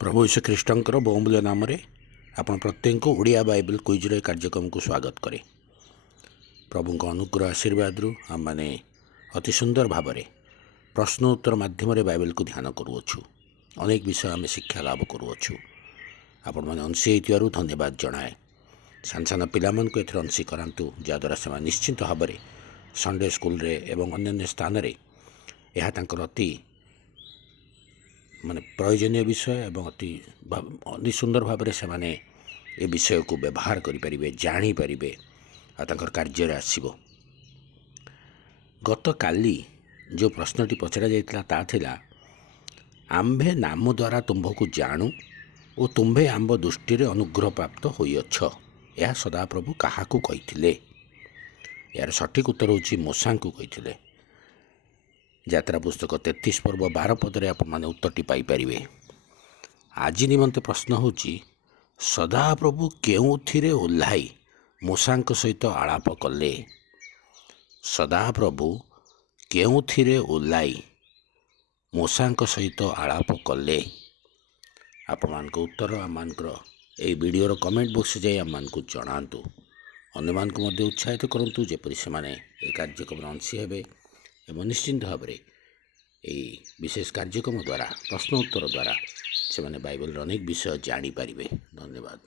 प्रभु यीशु ख्रीष्टर बहुमूल्य नाम आपण प्रत्येक ओडिया बाइबल क्विज्र कार्यक्रम को स्वागत करे। प्रभु अनुग्रह आशीर्वाद आम मैंने अति सुंदर भाव में प्रश्न उत्तर मध्यम बाइबल को ध्यान करुच्छू। अनेक विषय आम शिक्षा लाभ करुच्छू। आपण मैंने अंशी हो धन्यवाद जनाए। सान सान पिला अंशी करातु जहाद्वारा से निश्चिंत भाव में संडे स्कूल एवं अन्य स्थान में यह अति माने प्रयोजनीय विषय एवं अति सुंदर भाव में से विषय को व्यवहार करें जानीपारे कार्य आसो। गत काली जो प्रश्नटी पचरा जाता ताला आम्भे नाम द्वारा तुम्भ को जानू और तुम्भे आंब दृष्टि अनुग्रह प्राप्त होइअछ। यह सदाप्रभु क्या कही? यार सठिक उत्तर होची मूसा को कही। यात्रा पुस्तक 33 पर्व 12 पदरे आप माने उत्तरटी पाइपर। आज निमंते प्रश्न होची सदाप्रभु केउथिरे ओह्लाई मूसा सहित आलाप कले? सदाप्रभु केउथिरे ओह्लाई मूसा सहित आलाप कले? आपण मान उत्तर आम ये वीडियोर कमेंट बॉक्स जाए आम को जनातु। अन्य मान उत्साहित करूँ जेपरी से ये कार्यक्रम अंशी हे एवं निश्चिंत भाव में यही विशेष कार्यक्रम द्वारा प्रश्न उत्तर द्वारा से बाइबल अनेक विषय जानीपारे। धन्यवाद।